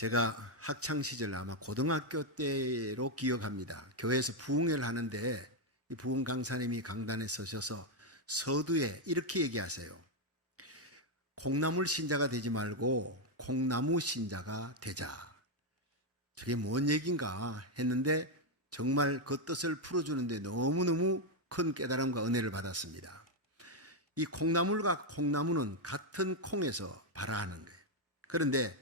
제가 학창시절 아마 고등학교 때로 기억합니다. 교회에서 부흥회를 하는데 이 부흥 강사님이 강단에 서셔서 서두에 이렇게 얘기하세요. 콩나물 신자가 되지 말고 콩나무 신자가 되자. 저게 뭔 얘기인가 했는데 정말 그 뜻을 풀어주는데 너무너무 큰 깨달음과 은혜를 받았습니다. 이 콩나물과 콩나무는 같은 콩에서 발화하는 거예요. 그런데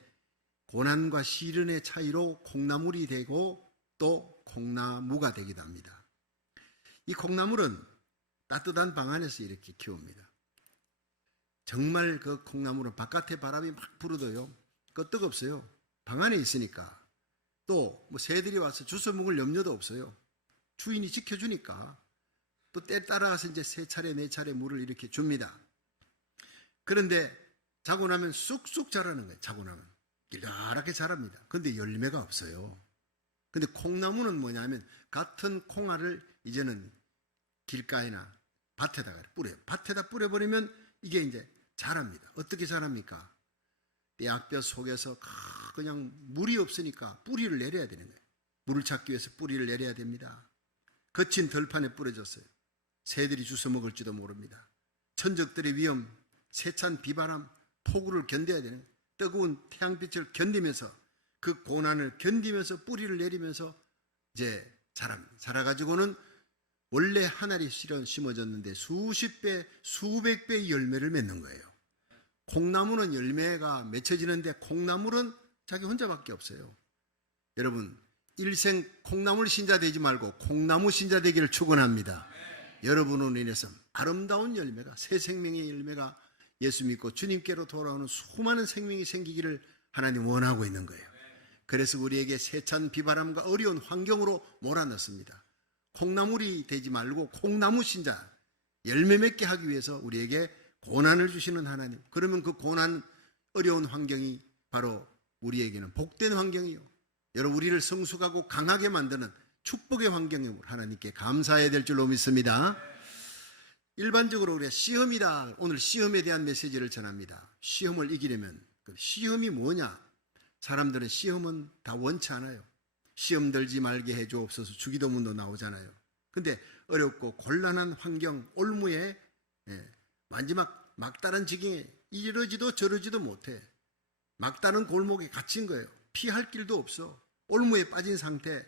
고난과 시련의 차이로 콩나물이 되고 또 콩나무가 되기도 합니다. 이 콩나물은 따뜻한 방 안에서 이렇게 키웁니다. 정말 그 콩나물은 바깥에 바람이 막 불어도요, 끄떡없어요. 방 안에 있으니까. 또 뭐 새들이 와서 주워 먹을 염려도 없어요. 주인이 지켜주니까. 또 때 따라서 이제 세 차례 네 차례 물을 이렇게 줍니다. 그런데 자고 나면 쑥쑥 자라는 거예요. 자고 나면 길다랗게 자랍니다. 그런데 열매가 없어요. 근데 콩나무는 뭐냐면 같은 콩알을 이제는 길가에나 밭에다가 뿌려요. 밭에다 뿌려버리면 이게 이제 자랍니다. 어떻게 자랍니까? 떼약볕 속에서 그냥 물이 없으니까 뿌리를 내려야 되는 거예요. 물을 찾기 위해서 뿌리를 내려야 됩니다. 거친 들판에 뿌려졌어요. 새들이 주워 먹을지도 모릅니다. 천적들의 위험, 세찬 비바람, 폭우를 견뎌야 되는 거예요. 뜨거운 태양빛을 견디면서 그 고난을 견디면서 뿌리를 내리면서 이제 자랍니다. 자라가지고는 원래 한 알이 심어졌는데 수십 배, 수백 배의 열매를 맺는 거예요. 콩나무는 열매가 맺혀지는데 콩나물은 자기 혼자밖에 없어요. 여러분, 일생 콩나물 신자 되지 말고 콩나무 신자 되기를 축원합니다. 여러분으로 인해서 아름다운 열매가, 새 생명의 열매가 예수 믿고 주님께로 돌아오는 수많은 생명이 생기기를 하나님 원하고 있는 거예요. 그래서 우리에게 세찬 비바람과 어려운 환경으로 몰아넣습니다. 콩나물이 되지 말고 콩나무 신자, 열매 맺게 하기 위해서 우리에게 고난을 주시는 하나님. 그러면 그 고난, 어려운 환경이 바로 우리에게는 복된 환경이요, 여러분 우리를 성숙하고 강하게 만드는 축복의 환경임을 하나님께 감사해야 될 줄로 믿습니다. 일반적으로 우리가 시험이다, 오늘 시험에 대한 메시지를 전합니다. 시험을 이기려면, 시험이 뭐냐? 사람들은 시험은 다 원치 않아요. 시험 들지 말게 해주옵소서 주기도문도 나오잖아요. 근데 어렵고 곤란한 환경, 올무에 마지막 막다른 지경에 이러지도 저러지도 못해. 막다른 골목에 갇힌 거예요. 피할 길도 없어. 올무에 빠진 상태.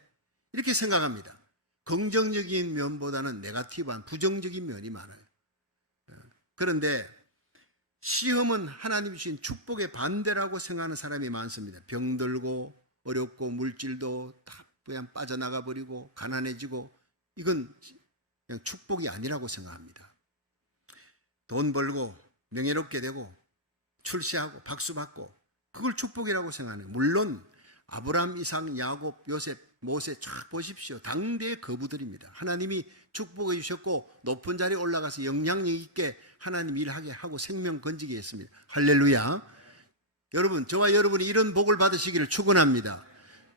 이렇게 생각합니다. 긍정적인 면보다는 네거티브한 부정적인 면이 많아요. 그런데 시험은 하나님이 주신 축복의 반대라고 생각하는 사람이 많습니다. 병들고 어렵고 물질도 다 그냥 빠져나가 버리고 가난해지고, 이건 그냥 축복이 아니라고 생각합니다. 돈 벌고 명예롭게 되고 출세하고 박수받고 그걸 축복이라고 생각하는, 물론 아브라함, 이삭, 야곱, 요셉, 모세 쫙 보십시오. 당대의 거부들입니다. 하나님이 축복해 주셨고 높은 자리에 올라가서 영향력 있게 하나님 일하게 하고 생명 건지게 했습니다. 할렐루야. 여러분, 저와 여러분이 이런 복을 받으시기를 축원합니다.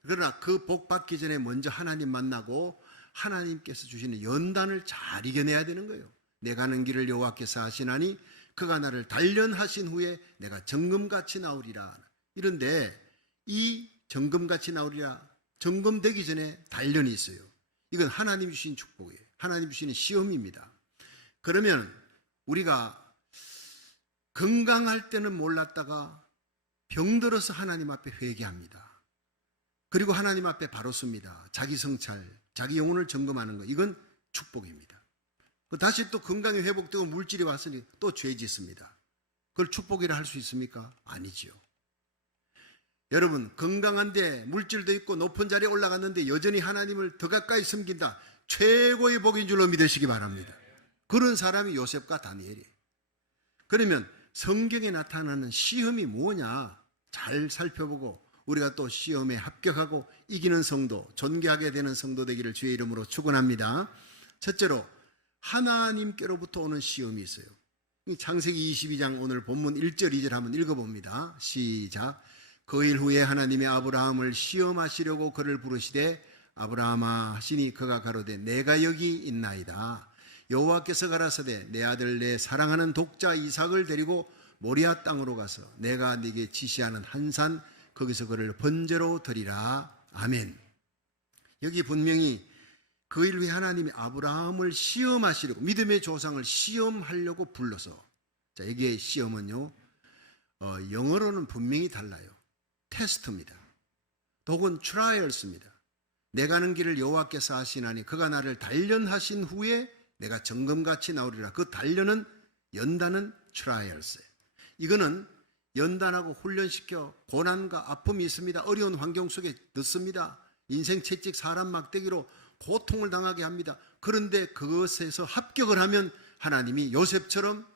그러나 그 복 받기 전에 먼저 하나님 만나고 하나님께서 주시는 연단을 잘 이겨내야 되는 거예요. 내가 가는 길을 여호와께서 하시나니 그가 나를 단련하신 후에 내가 정금같이 나오리라. 이런데 이 정금같이 나오리라, 점검되기 전에 단련이 있어요. 이건 하나님 주신 축복이에요. 하나님 주시는 시험입니다. 그러면 우리가 건강할 때는 몰랐다가 병들어서 하나님 앞에 회개합니다. 그리고 하나님 앞에 바로 섭니다. 자기 성찰, 자기 영혼을 점검하는 것, 이건 축복입니다. 다시 또 건강이 회복되고 물질이 왔으니 또 죄 짓습니다. 그걸 축복이라 할 수 있습니까? 아니지요. 여러분, 건강한데 물질도 있고 높은 자리에 올라갔는데 여전히 하나님을 더 가까이 섬긴다, 최고의 복인 줄로 믿으시기 바랍니다. 그런 사람이 요셉과 다니엘이에요. 그러면 성경에 나타나는 시험이 뭐냐 잘 살펴보고 우리가 또 시험에 합격하고 이기는 성도, 존귀하게 되는 성도 되기를 주의 이름으로 축원합니다. 첫째로 하나님께로부터 오는 시험이 있어요. 창세기 22장 오늘 본문 1절 2절 한번 읽어봅니다. 시작. 그 일 후에 하나님이 아브라함을 시험하시려고 그를 부르시되 아브라함아 하시니 그가 가로되 내가 여기 있나이다. 여호와께서 가라사대 내 아들 내 사랑하는 독자 이삭을 데리고 모리아 땅으로 가서 내가 네게 지시하는 한 산 거기서 그를 번제로 드리라. 아멘. 여기 분명히 그 일 후에 하나님이 아브라함을 시험하시려고, 믿음의 조상을 시험하려고 불러서, 자, 여기에 시험은요, 영어로는 분명히 달라요. 테스트입니다. 혹은 트라이얼스입니다. 내가 가는 길을 여호와께서 하시나니 그가 나를 단련하신 후에 내가 정금같이 나오리라. 그 단련은, 연단은 트라이얼스예요. 이거는 연단하고 훈련시켜 고난과 아픔이 있습니다. 어려운 환경 속에 넣습니다. 인생 채찍, 사람 막대기로 고통을 당하게 합니다. 그런데 그것에서 합격을 하면 하나님이 요셉처럼,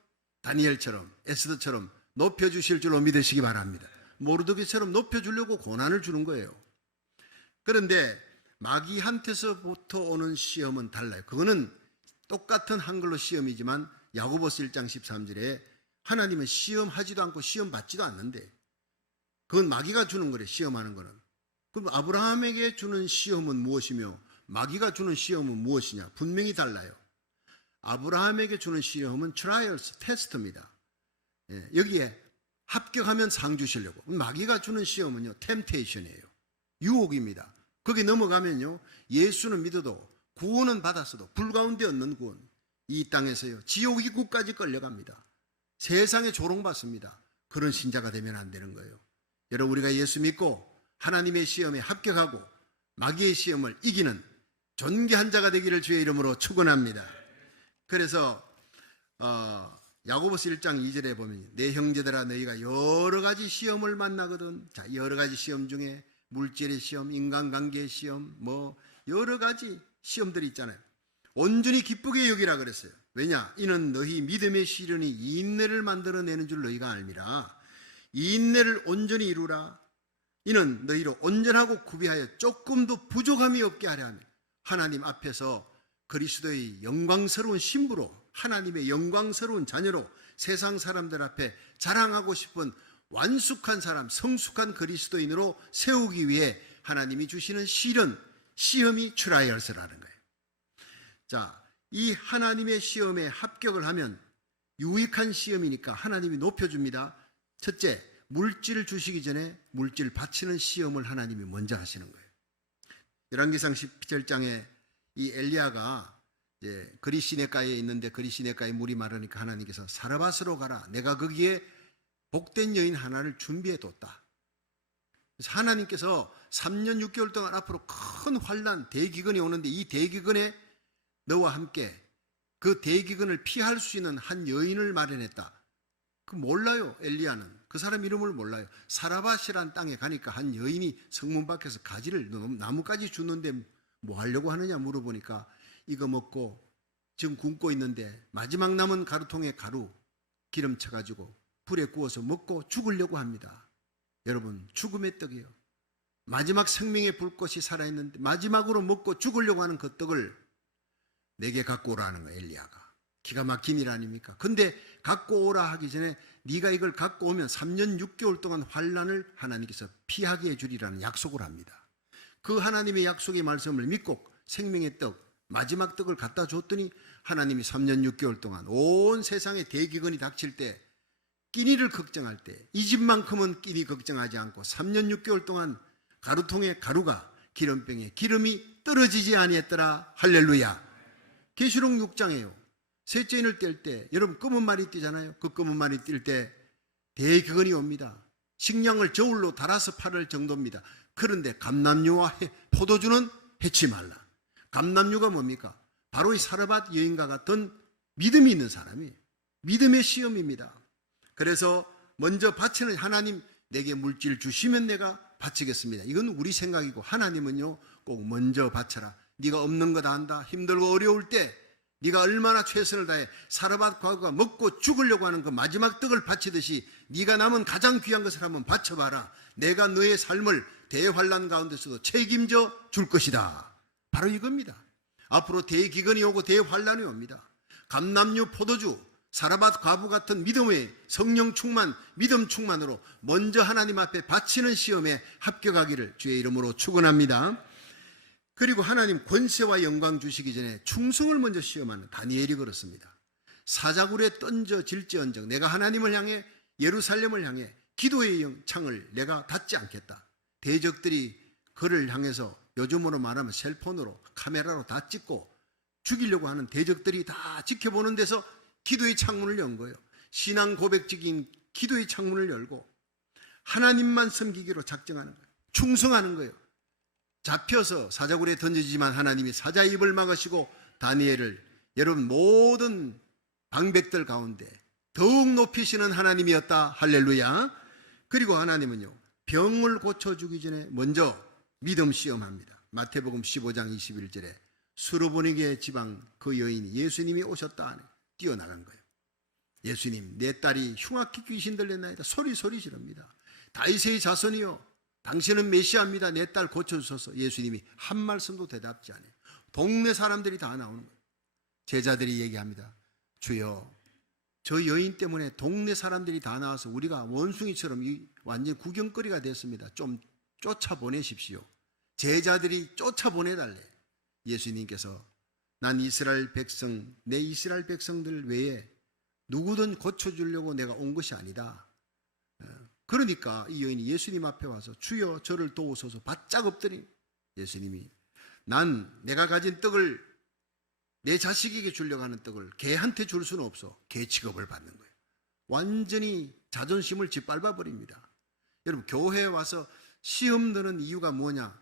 다니엘처럼, 에스더처럼 높여주실 줄로 믿으시기 바랍니다. 모르드게처럼 높여주려고 고난을 주는 거예요. 그런데 마귀한테서부터 오는 시험은 달라요. 그거는 똑같은 한글로 시험이지만 야고보서 1장 13절에 하나님은 시험하지도 않고 시험 받지도 않는데, 그건 마귀가 주는 거래. 시험하는 거는. 그럼 아브라함에게 주는 시험은 무엇이며 마귀가 주는 시험은 무엇이냐? 분명히 달라요. 아브라함에게 주는 시험은 트라이얼스, 테스트입니다. 여기에 합격하면 상 주시려고. 마귀가 주는 시험은요, 템테이션이에요. 유혹입니다. 거기 넘어가면요, 예수는 믿어도 구원은 받았어도 불 가운데 얻는 구원, 이 땅에서요 지옥 입구까지 끌려갑니다. 세상에 조롱받습니다. 그런 신자가 되면 안 되는 거예요. 여러분, 우리가 예수 믿고 하나님의 시험에 합격하고 마귀의 시험을 이기는 존귀한 자가 되기를 주의 이름으로 축원합니다. 그래서 야고보서 1장 2절에 보면 내 형제들아 너희가 여러 가지 시험을 만나거든. 자, 여러 가지 시험 중에 물질의 시험, 인간관계의 시험, 뭐 여러 가지 시험들이 있잖아요. 온전히 기쁘게 여기라 그랬어요. 왜냐? 이는 너희 믿음의 시련이 이 인내를 만들어내는 줄 너희가 알미라. 이 인내를 온전히 이루라. 이는 너희로 온전하고 구비하여 조금도 부족함이 없게 하려 하며, 하나님 앞에서 그리스도의 영광스러운 신부로, 하나님의 영광스러운 자녀로 세상 사람들 앞에 자랑하고 싶은 완숙한 사람, 성숙한 그리스도인으로 세우기 위해 하나님이 주시는 시련, 시험이 트라이얼스라는 거예요. 자, 이 하나님의 시험에 합격을 하면 유익한 시험이니까 하나님이 높여줍니다. 첫째, 물질을 주시기 전에 물질 바치는 시험을 하나님이 먼저 하시는 거예요. 열왕기상 17장에 이 엘리야가 이제 그리 시내가에 있는데 그리 시내가에 물이 마르니까 하나님께서 사르밧으로 가라. 내가 거기에 복된 여인 하나를 준비해 뒀다. 그래서 하나님께서 3년 6개월 동안 앞으로 큰 환난, 대기근이 오는데 이 대기근에 너와 함께 그 대기근을 피할 수 있는 한 여인을 마련했다. 그 몰라요, 엘리야는. 그 사람 이름을 몰라요. 사르밧이라는 땅에 가니까 한 여인이 성문 밖에서 가지를, 나뭇가지 주는데 뭐 하려고 하느냐 물어보니까 이거 먹고 지금 굶고 있는데 마지막 남은 가루통에 가루 기름 쳐가지고 불에 구워서 먹고 죽으려고 합니다. 여러분, 죽음의 떡이에요. 마지막 생명의 불꽃이 살아있는데 마지막으로 먹고 죽으려고 하는 그 떡을 내게 갖고 오라는 거예요, 엘리야가. 기가 막힌 일 아닙니까? 근데 갖고 오라 하기 전에 네가 이걸 갖고 오면 3년 6개월 동안 환난을 하나님께서 피하게 해주리라는 약속을 합니다. 그 하나님의 약속의 말씀을 믿고 생명의 떡, 마지막 떡을 갖다 줬더니 하나님이 3년 6개월 동안 온 세상에 대기근이 닥칠 때, 끼니를 걱정할 때 이 집만큼은 끼니 걱정하지 않고 3년 6개월 동안 가루통에 가루가, 기름병에 기름이 떨어지지 아니했더라. 할렐루야. 계시록 6장에요. 셋째인을 뗄 때 여러분 검은 말이 뛰잖아요. 그 검은 말이 뛸 때 대기근이 옵니다. 식량을 저울로 달아서 팔을 정도입니다. 그런데 감람류와 포도주는 해치 말라. 감람류가 뭡니까? 바로 이 사르밧 여인과 같은 믿음이 있는 사람이, 믿음의 시험입니다. 그래서 먼저 바치는, 하나님 내게 물질 주시면 내가 바치겠습니다. 이건 우리 생각이고 하나님은요 꼭 먼저 바쳐라. 네가 없는 거 다 안다. 힘들고 어려울 때 네가 얼마나 최선을 다해 사르밧 과부가 먹고 죽으려고 하는 그 마지막 떡을 바치듯이 네가 남은 가장 귀한 것을 한번 바쳐봐라. 내가 너의 삶을 대환난 가운데서도 책임져 줄 것이다. 바로 이겁니다. 앞으로 대기근이 오고 대환난이 옵니다. 감람류, 포도주, 사르밧 과부 같은 믿음의 성령 충만, 믿음 충만으로 먼저 하나님 앞에 바치는 시험에 합격하기를 주의 이름으로 축원합니다. 그리고 하나님 권세와 영광 주시기 전에 충성을 먼저 시험하는, 다니엘이 그렇습니다. 사자굴에 던져질지언정 내가 하나님을 향해, 예루살렘을 향해 기도의 창을 내가 닫지 않겠다. 대적들이 그를 향해서 요즘으로 말하면 셀폰으로 카메라로 다 찍고 죽이려고 하는 대적들이 다 지켜보는 데서 기도의 창문을 연 거예요. 신앙 고백적인 기도의 창문을 열고 하나님만 섬기기로 작정하는 거예요. 충성하는 거예요. 잡혀서 사자굴에 던져지지만 하나님이 사자의 입을 막으시고 다니엘을 여러분 모든 방백들 가운데 더욱 높이시는 하나님이었다. 할렐루야. 그리고 하나님은요, 병을 고쳐주기 전에 먼저 믿음 시험합니다. 마태복음 15장 21절에 수르보니게 지방 그 여인이 예수님이 오셨다 하네 뛰어나간 거예요. 예수님, 내 딸이 흉악히 귀신 들렸나이다. 소리 지릅니다. 다윗의 자손이요, 당신은 메시아입니다. 내 딸 고쳐주소서. 예수님이 한 말씀도 대답지 않아요. 동네 사람들이 다 나오는 거예요. 제자들이 얘기합니다. 주여, 저 여인 때문에 동네 사람들이 다 나와서 우리가 원숭이처럼 완전 구경거리가 됐습니다. 좀 쫓아보내십시오. 제자들이 쫓아보내달래. 예수님께서 난 이스라엘 백성, 내 이스라엘 백성들 외에 누구든 고쳐주려고 내가 온 것이 아니다. 그러니까 이 여인이 예수님 앞에 와서 주여 저를 도우소서 바짝 엎드림. 예수님이 난 내가 가진 떡을 내 자식에게 주려고 하는 떡을 개한테 줄 수는 없어. 개 취급을 받는 거예요. 완전히 자존심을 짓밟아 버립니다. 여러분, 교회에 와서 시험 드는 이유가 뭐냐?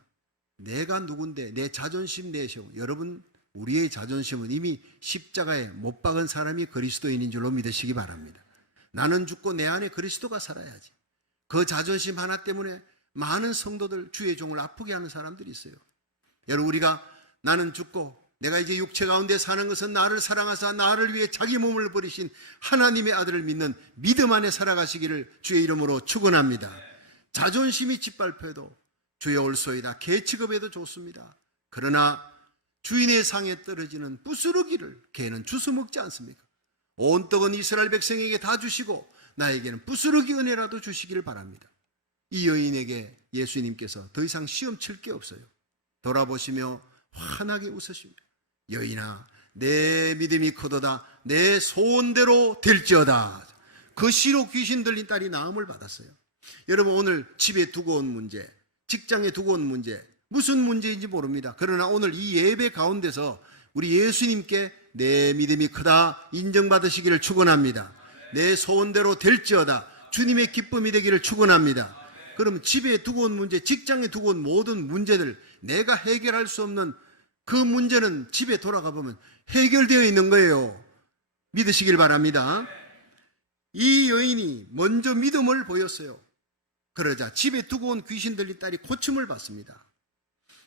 내가 누군데 내 자존심 내세워. 여러분, 우리의 자존심은 이미 십자가에 못 박은 사람이 그리스도인인 줄로 믿으시기 바랍니다. 나는 죽고 내 안에 그리스도가 살아야지. 그 자존심 하나 때문에 많은 성도들, 주의 종을 아프게 하는 사람들이 있어요. 여러분, 우리가 나는 죽고 내가 이제 육체 가운데 사는 것은 나를 사랑하사 나를 위해 자기 몸을 버리신 하나님의 아들을 믿는 믿음 안에 살아가시기를 주의 이름으로 축원합니다. 자존심이 짓밟혀도 주여 올소이다. 개 취급해도 좋습니다. 그러나 주인의 상에 떨어지는 부스러기를 개는 주워 먹지 않습니까? 온 떡은 이스라엘 백성에게 다 주시고 나에게는 부스러기 은혜라도 주시기를 바랍니다. 이 여인에게 예수님께서 더 이상 시험 칠 게 없어요. 돌아보시며 환하게 웃으십니다. 여인아, 내 믿음이 크도다. 내 소원대로 될지어다. 그 시로 귀신 들린 딸이 나음을 받았어요. 여러분, 오늘 집에 두고 온 문제, 직장에 두고 온 문제, 무슨 문제인지 모릅니다. 그러나 오늘 이 예배 가운데서 우리 예수님께 내 믿음이 크다 인정받으시기를 축원합니다. 내 소원대로 될지어다. 주님의 기쁨이 되기를 축원합니다. 그럼 집에 두고 온 문제, 직장에 두고 온 모든 문제들, 내가 해결할 수 없는 그 문제는 집에 돌아가 보면 해결되어 있는 거예요. 믿으시길 바랍니다. 이 여인이 먼저 믿음을 보였어요. 그러자 집에 두고 온 귀신 들린 딸이 고침을 받습니다.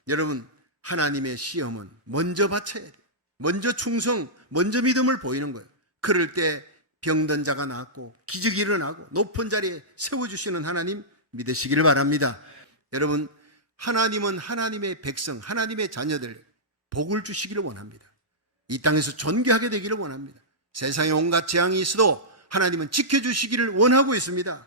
여러분, 하나님의 시험은 먼저 바쳐야 돼요. 먼저 충성, 먼저 믿음을 보이는 거예요. 그럴 때 병든 자가 낫고 기적이 일어나고 높은 자리에 세워주시는 하나님 믿으시기를 바랍니다. 여러분, 하나님은 하나님의 백성, 하나님의 자녀들 복을 주시기를 원합니다. 이 땅에서 존귀하게 되기를 원합니다. 세상에 온갖 재앙이 있어도 하나님은 지켜주시기를 원하고 있습니다.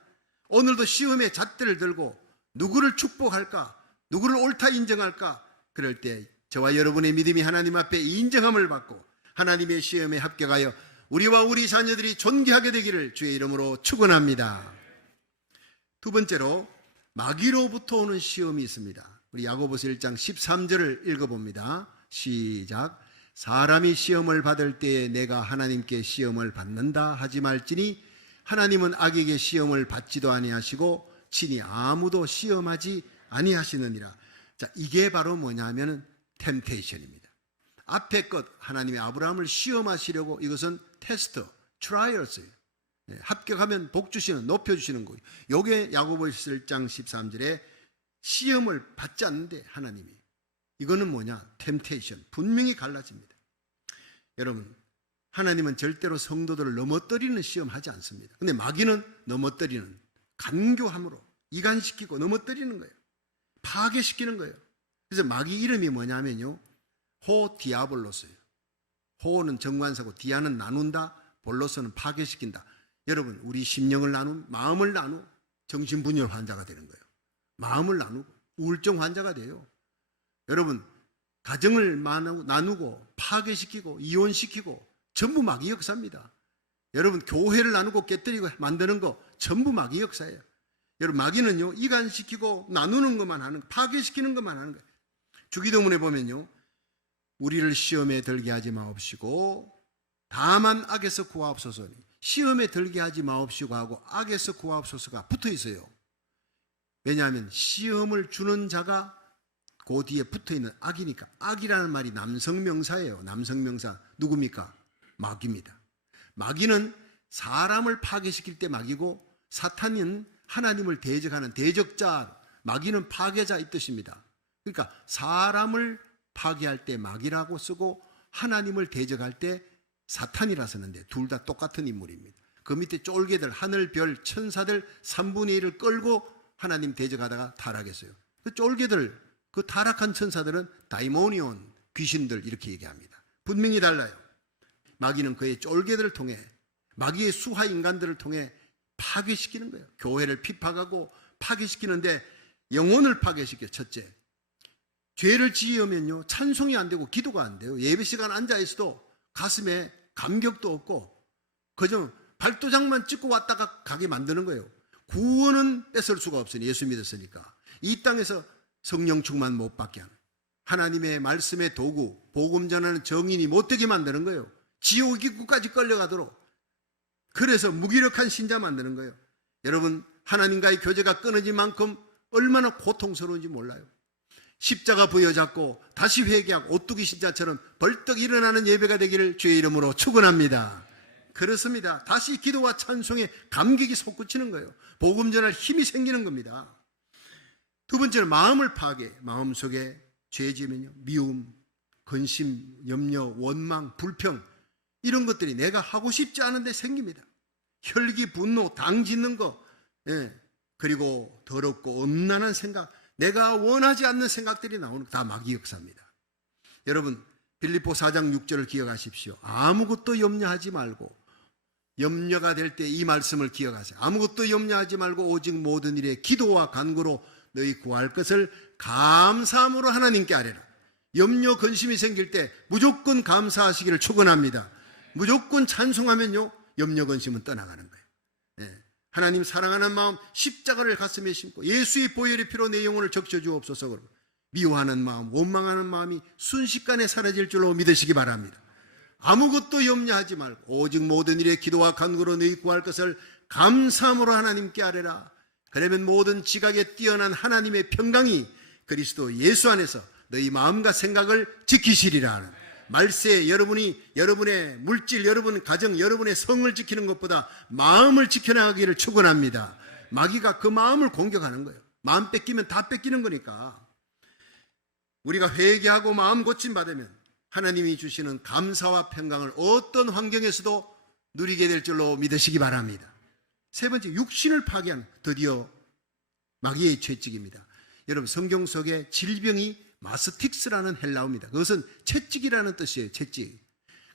오늘도 시험의 잣대를 들고 누구를 축복할까, 누구를 옳다 인정할까, 그럴 때 저와 여러분의 믿음이 하나님 앞에 인정함을 받고 하나님의 시험에 합격하여 우리와 우리 자녀들이 존귀하게 되기를 주의 이름으로 축원합니다. 두 번째로 마귀로부터 오는 시험이 있습니다. 우리 야고보서 1장 13절을 읽어봅니다. 시작. 사람이 시험을 받을 때에 내가 하나님께 시험을 받는다 하지 말지니 하나님은 악에게 시험을 받지도 아니하시고 친히 아무도 시험하지 아니하시느니라. 자, 이게 바로 뭐냐면은 템테이션입니다. 앞에 것, 하나님이 아브라함을 시험하시려고, 이것은 테스트, 트라이얼스예요. 합격하면 복 주시는, 높여주시는 거예요. 요게 야고보서 1장 13절에 시험을 받지 않는데 하나님이, 이거는 뭐냐? 템테이션. 분명히 갈라집니다. 여러분, 하나님은 절대로 성도들을 넘어뜨리는 시험 하지 않습니다. 근데 마귀는 넘어뜨리는, 간교함으로 이간시키고 넘어뜨리는 거예요. 파괴시키는 거예요. 그래서 마귀 이름이 뭐냐면요, 호 디아볼로스예요. 호는 정관사고 디아는 나눈다, 볼로스는 파괴시킨다. 여러분, 우리 심령을 나눈, 마음을 나누 정신분열 환자가 되는 거예요. 마음을 나누고 우울증 환자가 돼요. 여러분, 가정을 나누고 파괴시키고 이혼시키고 전부 마귀 역사입니다. 여러분, 교회를 나누고 깨뜨리고 만드는 거 전부 마귀 역사예요. 여러분, 마귀는요, 이간시키고 나누는 것만 하는, 파괴시키는 것만 하는 거예요. 주기도문에 보면요, 우리를 시험에 들게 하지 마옵시고 다만 악에서 구하옵소서. 시험에 들게 하지 마옵시고 하고 악에서 구하옵소서가 붙어 있어요. 왜냐하면 시험을 주는 자가 그 뒤에 붙어 있는 악이니까. 악이라는 말이 남성명사예요. 남성명사. 누굽니까? 마귀입니다. 마귀는 사람을 파괴시킬 때 마귀고, 사탄은 하나님을 대적하는 대적자, 마귀는 파괴자 이 뜻입니다. 그러니까 사람을 파괴할 때 마귀라고 쓰고 하나님을 대적할 때 사탄이라 쓰는데 둘 다 똑같은 인물입니다. 그 밑에 쫄개들, 하늘, 별, 천사들 3분의 1을 끌고 하나님 대적하다가 타락했어요. 그 쫄개들, 그 타락한 천사들은 다이모니온, 귀신들 이렇게 얘기합니다. 분명히 달라요. 마귀는 그의 쫄개들을 통해, 마귀의 수하 인간들을 통해 파괴시키는 거예요. 교회를 핍박하고 파괴시키는데 영혼을 파괴시켜. 첫째, 죄를 지으면요 찬송이 안 되고 기도가 안 돼요. 예배 시간 앉아 있어도 가슴에 감격도 없고 그저 발도장만 찍고 왔다가 가게 만드는 거예요. 구원은 뺏을 수가 없으니, 예수 믿었으니까. 이 땅에서 성령 충만 못 받게 하는, 하나님의 말씀의 도구, 복음 전하는 정인이 못 되게 만드는 거예요. 지옥 입구까지 끌려가도록. 그래서 무기력한 신자 만드는 거예요. 여러분, 하나님과의 교제가 끊어진 만큼 얼마나 고통스러운지 몰라요. 십자가 부여잡고 다시 회개하고 오뚜기 십자처럼 벌떡 일어나는 예배가 되기를 주의 이름으로 축원합니다. 그렇습니다. 다시 기도와 찬송에 감격이 솟구치는 거예요. 복음 전할 힘이 생기는 겁니다. 두 번째는 마음을 파괴. 마음속에 죄 지으면요 미움, 근심, 염려, 원망, 불평, 이런 것들이 내가 하고 싶지 않은데 생깁니다. 혈기, 분노, 당 짓는 거, 그리고 더럽고 음란한 생각, 내가 원하지 않는 생각들이 나오는 거 다 마귀 역사입니다. 여러분, 빌립보 4장 6절을 기억하십시오. 아무것도 염려하지 말고, 염려가 될 때 이 말씀을 기억하세요. 아무것도 염려하지 말고 오직 모든 일에 기도와 간구로 너희 구할 것을 감사함으로 하나님께 아뢰라. 염려, 근심이 생길 때 무조건 감사하시기를 축원합니다. 무조건 찬송하면요 염려, 근심은 떠나가는 거예요. 하나님 사랑하는 마음, 십자가를 가슴에 심고 예수의 보혈의 피로 내 영혼을 적셔주옵소서. 그러고 미워하는 마음, 원망하는 마음이 순식간에 사라질 줄로 믿으시기 바랍니다. 아무것도 염려하지 말고 오직 모든 일에 기도와 간구로 너희 구할 것을 감사함으로 하나님께 아뢰라. 그러면 모든 지각에 뛰어난 하나님의 평강이 그리스도 예수 안에서 너희 마음과 생각을 지키시리라 하는 말세. 여러분의 물질, 여러분 가정, 여러분의 성을 지키는 것보다 마음을 지켜나가기를 축원합니다. 마귀가 그 마음을 공격하는 거예요. 마음 뺏기면 다 뺏기는 거니까. 우리가 회개하고 마음 고침 받으면 하나님이 주시는 감사와 평강을 어떤 환경에서도 누리게 될 줄로 믿으시기 바랍니다. 세 번째, 육신을 파괴한, 드디어 마귀의 채찍입니다. 여러분, 성경 속에 질병이 마스틱스라는 헬라어입니다. 그것은 채찍이라는 뜻이에요. 채찍.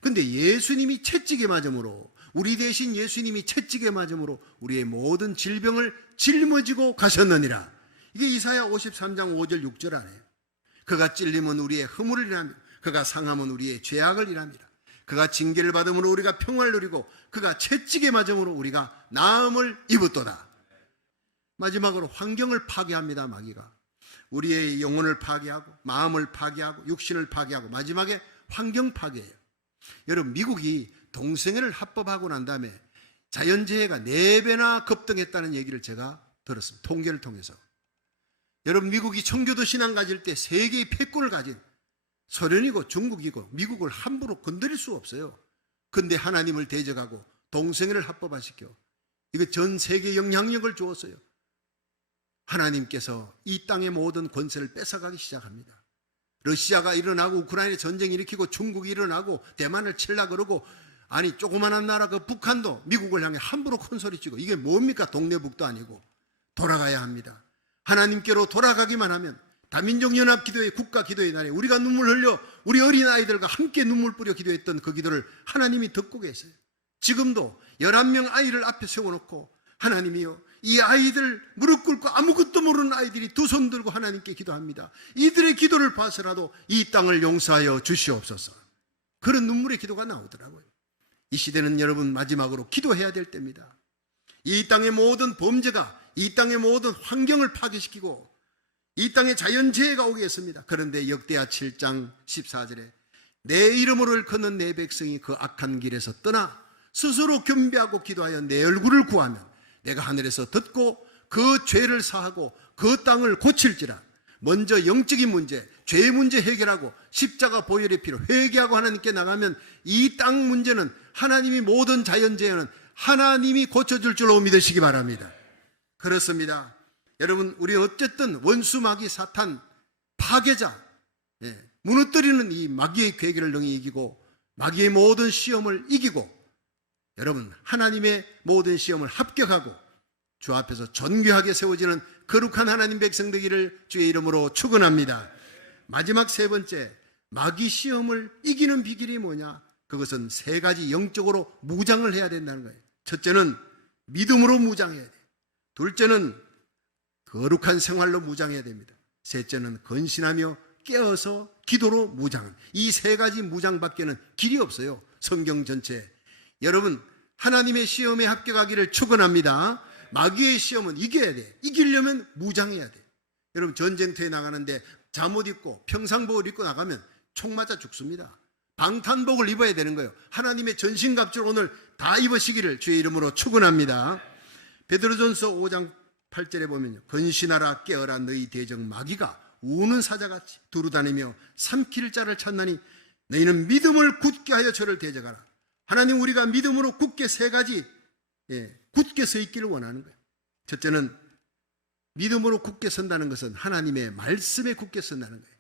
근데 예수님이 채찍에 맞음으로, 우리 대신 예수님이 채찍에 맞음으로 우리의 모든 질병을 짊어지고 가셨느니라. 이게 이사야 53장 5절 6절 안에요. 그가 찔림은 우리의 허물을 일합니다. 그가 상함은 우리의 죄악을 일합니다. 그가 징계를 받음으로 우리가 평화를 누리고 그가 채찍에 맞음으로 우리가 나음을 입었도다. 마지막으로 환경을 파괴합니다. 마귀가 우리의 영혼을 파괴하고 마음을 파괴하고 육신을 파괴하고 마지막에 환경 파괴예요. 여러분, 미국이 동성애를 합법하고 난 다음에 자연재해가 4배나 급등했다는 얘기를 제가 들었습니다. 통계를 통해서. 여러분, 미국이 청교도 신앙 가질 때 세계의 패권을 가진, 소련이고 중국이고 미국을 함부로 건드릴 수 없어요. 근데 하나님을 대적하고 동성애를 합법화시켜 이거 전 세계 영향력을 주었어요. 하나님께서 이 땅의 모든 권세를 뺏어가기 시작합니다. 러시아가 일어나고 우크라이나 전쟁 일으키고 중국이 일어나고 대만을 칠라 그러고, 아니 조그만한 나라 그 북한도 미국을 향해 함부로 큰 소리치고, 이게 뭡니까? 동네북도 아니고. 돌아가야 합니다. 하나님께로 돌아가기만 하면 다민족연합기도회 국가기도의 날에 우리가 눈물 흘려 우리 어린아이들과 함께 눈물 뿌려 기도했던 그 기도를 하나님이 듣고 계세요. 지금도 11명 아이를 앞에 세워놓고 하나님이요, 이 아이들 무릎 꿇고 아무것도 모르는 아이들이 두 손 들고 하나님께 기도합니다. 이들의 기도를 봐서라도 이 땅을 용서하여 주시옵소서. 그런 눈물의 기도가 나오더라고요. 이 시대는 여러분 마지막으로 기도해야 될 때입니다. 이 땅의 모든 범죄가 이 땅의 모든 환경을 파괴시키고 이 땅에 자연재해가 오겠습니다. 그런데 역대하 7장 14절에 내 이름으로 일컫는 내 백성이 그 악한 길에서 떠나 스스로 겸비하고 기도하여 내 얼굴을 구하면 내가 하늘에서 듣고 그 죄를 사하고 그 땅을 고칠지라. 먼저 영적인 문제, 죄 문제 해결하고 십자가 보혈의 피로 회개하고 하나님께 나가면 이 땅 문제는 하나님이 모든 자연재해는 하나님이 고쳐줄 줄로 믿으시기 바랍니다. 그렇습니다. 여러분, 우리 어쨌든 원수 마귀 사탄 파괴자, 무너뜨리는 이 마귀의 괴계를 능히 이기고 마귀의 모든 시험을 이기고 여러분 하나님의 모든 시험을 합격하고 주 앞에서 존귀하게 세워지는 거룩한 하나님 백성 되기를 주의 이름으로 축원합니다. 마지막 세 번째, 마귀 시험을 이기는 비결이 뭐냐? 그것은 세 가지 영적으로 무장을 해야 된다는 거예요. 첫째는 믿음으로 무장해야 돼요. 둘째는 거룩한 생활로 무장해야 됩니다. 셋째는 건신하며 깨어서 기도로 무장. 이 세 가지 무장밖에는 길이 없어요. 성경 전체에. 여러분 하나님의 시험에 합격하기를 축원합니다. 마귀의 시험은 이겨야 돼. 이기려면 무장해야 돼. 여러분 전쟁터에 나가는데 잠옷 입고 평상복을 입고 나가면 총 맞아 죽습니다. 방탄복을 입어야 되는 거예요. 하나님의 전신갑주를 오늘 다 입으시기를 주의 이름으로 축원합니다. 베드로전서 5장 8절에 보면요, 건신하라 깨어라 너희 대적 마귀가 우는 사자같이 두루다니며 삼킬 자를 찾나니 너희는 믿음을 굳게 하여 저를 대적하라. 하나님 우리가 믿음으로 굳게 세 가지 굳게 서 있기를 원하는 거예요. 첫째는 믿음으로 굳게 선다는 것은 하나님의 말씀에 굳게 선다는 거예요.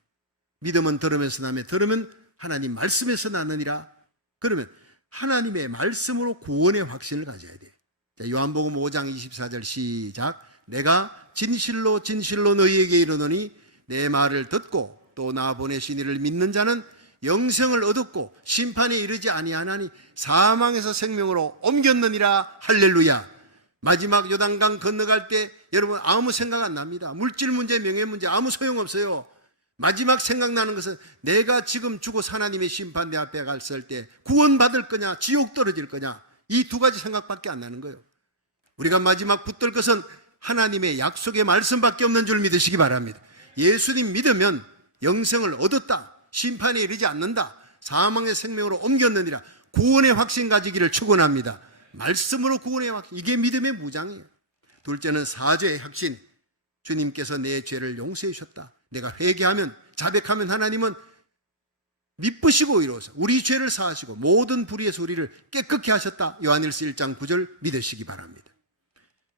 믿음은 들으면서 나며 들으면 하나님 말씀에서 나느니라. 그러면 하나님의 말씀으로 구원의 확신을 가져야 돼요. 자, 요한복음 5장 24절 시작. 내가 진실로 진실로 너희에게 이르노니 내 말을 듣고 또 나 보내신 이를 믿는 자는 영생을 얻었고 심판에 이르지 아니하나니 사망에서 생명으로 옮겼느니라. 할렐루야. 마지막 요단강 건너갈 때 여러분 아무 생각 안 납니다. 물질 문제, 명예 문제 아무 소용없어요. 마지막 생각나는 것은 내가 지금 죽어서 하나님의 심판대 앞에 갔을 때 구원받을 거냐 지옥 떨어질 거냐, 이 두 가지 생각밖에 안 나는 거예요. 우리가 마지막 붙들 것은 하나님의 약속의 말씀밖에 없는 줄 믿으시기 바랍니다. 예수님 믿으면 영생을 얻었다, 심판에 이르지 않는다, 사망의 생명으로 옮겼느니라. 구원의 확신 가지기를 축원합니다. 말씀으로 구원의 확신, 이게 믿음의 무장이에요. 둘째는 사죄의 확신. 주님께서 내 죄를 용서해 주셨다. 내가 회개하면, 자백하면 하나님은 미쁘시고 이로써 우리 죄를 사하시고 모든 불의에서 우리를 깨끗게 하셨다. 요한일서 1장 9절 믿으시기 바랍니다.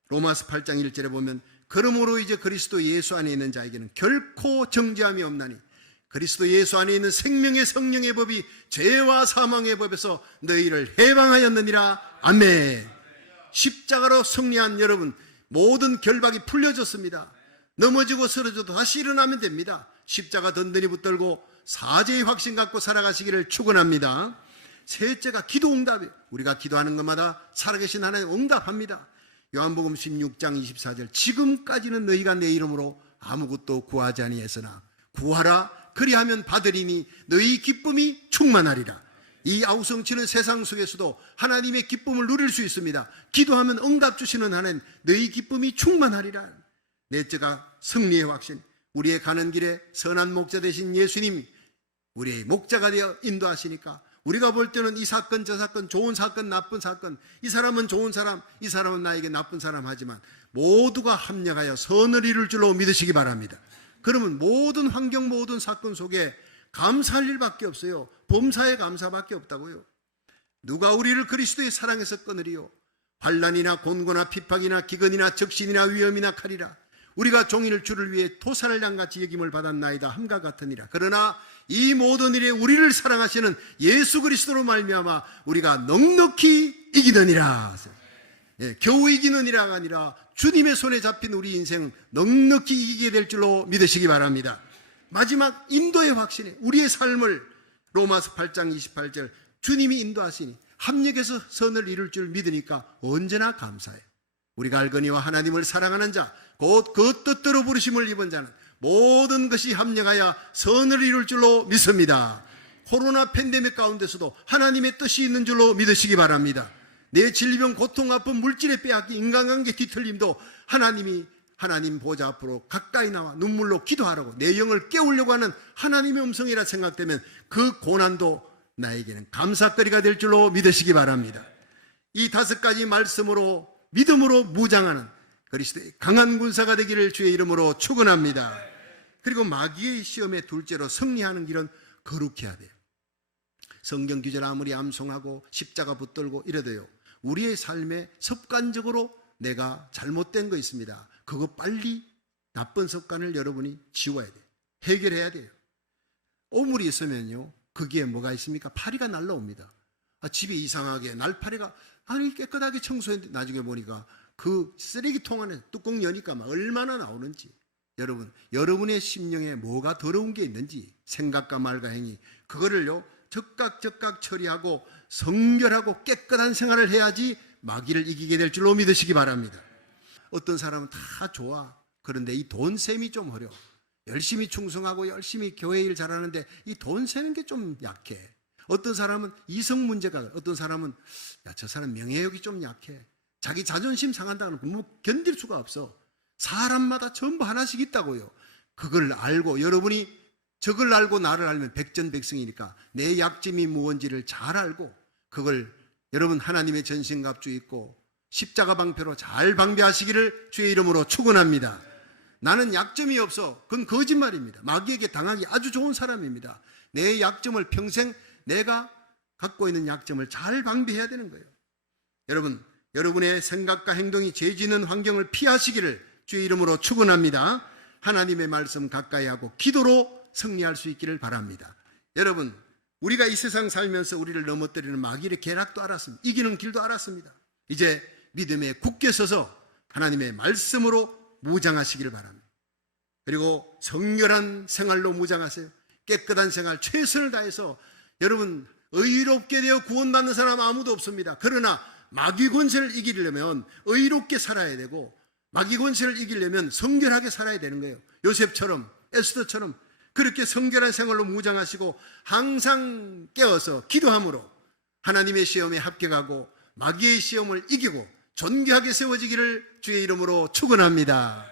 로마서 8장 1절에 보면 그러므로 이제 그리스도 예수 안에 있는 자에게는 결코 정죄함이 없나니 그리스도 예수 안에 있는 생명의 성령의 법이 죄와 사망의 법에서 너희를 해방하였느니라. 아멘. 십자가로 승리한 여러분, 모든 결박이 풀려졌습니다. 넘어지고 쓰러져도 다시 일어나면 됩니다. 십자가 든든히 붙들고 사죄의 확신 갖고 살아가시기를 축원합니다. 셋째가 기도 응답이에요. 우리가 기도하는 것마다 살아계신 하나님 응답합니다. 요한복음 16장 24절 지금까지는 너희가 내 이름으로 아무것도 구하지 아니했으나 구하라 그리하면 받으리니 너희 기쁨이 충만하리라. 이 아우성치는 세상 속에서도 하나님의 기쁨을 누릴 수 있습니다. 기도하면 응답 주시는 하나님, 너희 기쁨이 충만하리라. 넷째가 승리의 확신. 우리의 가는 길에 선한 목자 되신 예수님, 우리의 목자가 되어 인도하시니까 우리가 볼 때는 이 사건 저 사건, 좋은 사건 나쁜 사건, 이 사람은 좋은 사람, 이 사람은 나에게 나쁜 사람 하지만 모두가 합력하여 선을 이룰 줄로 믿으시기 바랍니다. 그러면 모든 환경, 모든 사건 속에 감사할 일밖에 없어요. 범사에 감사밖에 없다고요. 누가 우리를 그리스도의 사랑에서 끊으리요? 환난이나 곤고나 핍박이나 기근이나 적신이나 위험이나 칼이라. 우리가 종일 주를 위해 토산을 양같이 여김을 받았나이다 함과 같으니라. 그러나 이 모든 일에 우리를 사랑하시는 예수 그리스도로 말미암아 우리가 넉넉히 이기느니라. 겨우 이기느니라가 아니라 주님의 손에 잡힌 우리 인생은 넉넉히 이기게 될 줄로 믿으시기 바랍니다. 마지막 인도의 확신에 우리의 삶을 로마서 8장 28절 주님이 인도하시니 합력해서 선을 이룰 줄 믿으니까 언제나 감사해. 우리가 알거니와 하나님을 사랑하는 자 곧 그 뜻대로 부르심을 입은 자는 모든 것이 합력하여 선을 이룰 줄로 믿습니다. 코로나 팬데믹 가운데서도 하나님의 뜻이 있는 줄로 믿으시기 바랍니다. 내 질병, 고통, 아픔, 물질의 빼앗기, 인간관계 뒤틀림도 하나님 보좌 앞으로 가까이 나와 눈물로 기도하라고 내 영을 깨우려고 하는 하나님의 음성이라 생각되면 그 고난도 나에게는 감사거리가 될 줄로 믿으시기 바랍니다. 이 5가지 말씀으로 믿음으로 무장하는 그리스도의 강한 군사가 되기를 주의 이름으로 축원합니다. 그리고 마귀의 시험에 둘째로 승리하는 길은 거룩해야 돼요. 성경 구절 아무리 암송하고 십자가 붙들고 이래도요, 우리의 삶에 습관적으로 내가 잘못된 거 있습니다. 그거 빨리 나쁜 습관을 여러분이 지워야 돼요. 해결해야 돼요. 오물이 있으면요, 거기에 뭐가 있습니까? 파리가 날라옵니다. 집에 이상하게 날파리가 깨끗하게 청소했는데 나중에 보니까 그 쓰레기통 안에 뚜껑 여니까 막 얼마나 나오는지. 여러분의 심령에 뭐가 더러운 게 있는지 생각과 말과 행위, 그거를요 적각 처리하고 성결하고 깨끗한 생활을 해야지 마귀를 이기게 될 줄로 믿으시기 바랍니다. 어떤 사람은 다 좋아. 그런데 이 돈셈이 좀 어려워. 열심히 충성하고 열심히 교회 일 잘하는데 이 돈 세는 게 좀 약해. 어떤 사람은 이성 문제가, 어떤 사람은 저 사람 명예욕이 좀 약해. 자기 자존심 상한다는 거 견딜 수가 없어. 사람마다 전부 하나씩 있다고요. 그걸 알고, 여러분이 적을 알고 나를 알면 백전백승이니까 내 약점이 무언지를 잘 알고, 그걸 여러분 하나님의 전신갑주 입고 십자가 방패로 잘 방비하시기를 주의 이름으로 축원합니다. 나는 약점이 없어. 그건 거짓말입니다. 마귀에게 당하기 아주 좋은 사람입니다. 내 약점을 평생 내가 갖고 있는 약점을 잘 방비해야 되는 거예요. 여러분의 생각과 행동이 죄 짓는 환경을 피하시기를 주의 이름으로 축원합니다. 하나님의 말씀 가까이 하고 기도로 승리할 수 있기를 바랍니다. 여러분, 우리가 이 세상 살면서 우리를 넘어뜨리는 마귀의 계략도 알았습니다. 이기는 길도 알았습니다. 이제 믿음에 굳게 서서 하나님의 말씀으로 무장하시기를 바랍니다. 그리고 성결한 생활로 무장하세요. 깨끗한 생활, 최선을 다해서. 여러분, 의롭게 되어 구원받는 사람 아무도 없습니다. 그러나 마귀 권세를 이기려면 의롭게 살아야 되고, 마귀 권세를 이기려면 성결하게 살아야 되는 거예요. 요셉처럼, 에스더처럼 그렇게 성결한 생활로 무장하시고 항상 깨어서 기도함으로 하나님의 시험에 합격하고 마귀의 시험을 이기고 존귀하게 세워지기를 주의 이름으로 축원합니다.